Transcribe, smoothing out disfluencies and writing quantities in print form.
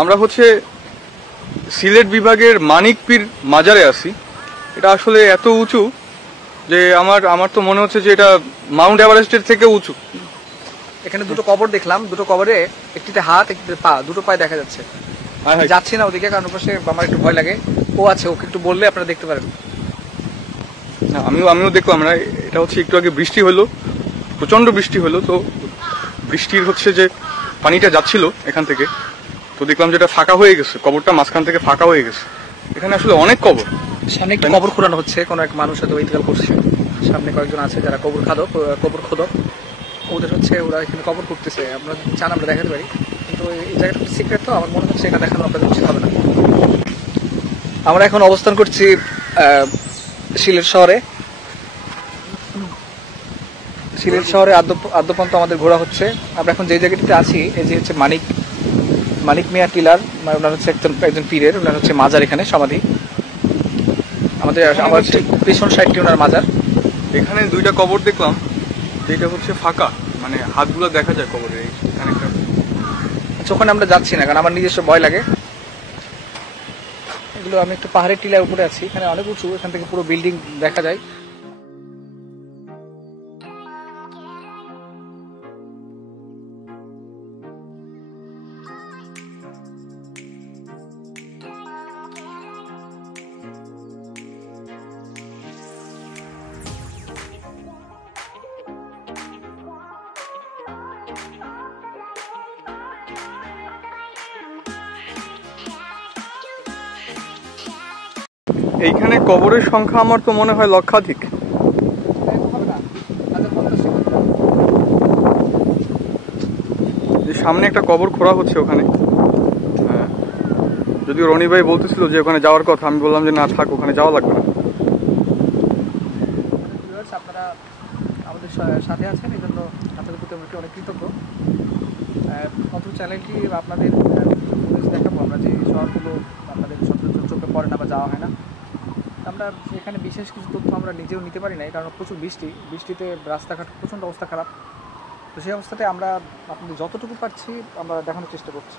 আমরা হচ্ছে সিলেট বিভাগের মানিক পীর মাজারে আছি। এটা আসলে এত উঁচু যে আমার তো মনে হচ্ছে যে এটা মাউন্ট এভারেস্টের থেকে উঁচু। এখানে দুটো কবর দেখলাম, দুটো কবরে একটিতে হাত একটিতে পা, দুটো পায়ে দেখা যাচ্ছে। যাচ্ছি না ওদিকে, কারণ পাশে আমার একটু ভয় লাগে। ও আছে, ওকে একটু বললে আপনারা দেখতে পারেন। আমিও দেখলাম না। এটা হচ্ছে একটু আগে বৃষ্টি হলো, প্রচন্ড বৃষ্টি হলো। তো বৃষ্টির হচ্ছে যে পানিটা যাচ্ছিল এখান থেকে, তো দেখলাম যেটা ফাঁকা হয়ে গেছে, কবরটা মাঝখান থেকে ফাঁকা হয়ে গেছে। এখানে আসলে অনেক কবর, সামনে একটু কবর খোঁড়ানো হচ্ছে, কোনো এক মানুষ হয়তো ইন্তেকাল করছে। সামনে কয়েকজন আছে যারা কবর খোদক, ওদের হচ্ছে ওরা এখানে কবর করতেছে। আমরা চান আমরা দেখাতে পারি, কিন্তু এই জায়গাটা সিক্রেট, তো আমার মনে হচ্ছে এটা দেখানো আপনাদের উচিত হবে না। আমরা এখন অবস্থান করছি সিলেট শহরে। আদ্যপান্ত আমাদের ঘোরা হচ্ছে। আমরা এখন যে জায়গাটিতে আছি, এই যে হচ্ছে মানিক মিয়া টিলার, ওনার হচ্ছে একজন পীরের, ওনার হচ্ছে মাজার, এখানে সমাধি। আমার পেছন সাইডটি ওনার মাজার। এখানে দুইটা কবর দেখলাম, যেটা হচ্ছে ফাঁকা, মানে হাতগুলো দেখা যায় কবরে। এখানে আচ্ছা, ওখানে আমরা যাচ্ছি না, কারণ আমার নিজস্ব ভয় লাগে। এগুলো আমি একটু পাহাড়ের টিলার উপরে আছি, এখানে অনেক উঁচু, এখান থেকে পুরো বিল্ডিং দেখা যায়। এইখানে কবরের সংখ্যা আমার তো মনে হয় লক্ষাধিক। সামনে একটা কবর খোঁড়া হচ্ছে ওখানে। যদিও রনি ভাই বলতেছিল যে ওখানে যাওয়ার কথা, আমি বললাম যে না থাক, ওখানে যাওয়া লাগবে না। আপনারা আমাদের সাথে আছেন, এই জন্য আপনাদের প্রতি আমরা অনেক কৃতজ্ঞ। নতুন চ্যানেলটি আপনাদের দেখাবো আমরা, যে শহরগুলো আপনাদের সচরাচর চোখে পড়ে না বা যাওয়া হয় না। আমরা এখানে বিশেষ কিছু তথ্য আমরা নিজেও নিতে পারি নাই, কারণ প্রচুর বৃষ্টিতে রাস্তাঘাট প্রচণ্ড অবস্থা খারাপ। তো সেই অবস্থাতে আমরা আপনাদের যতটুকু পারছি আমরা দেখানোর চেষ্টা করছি।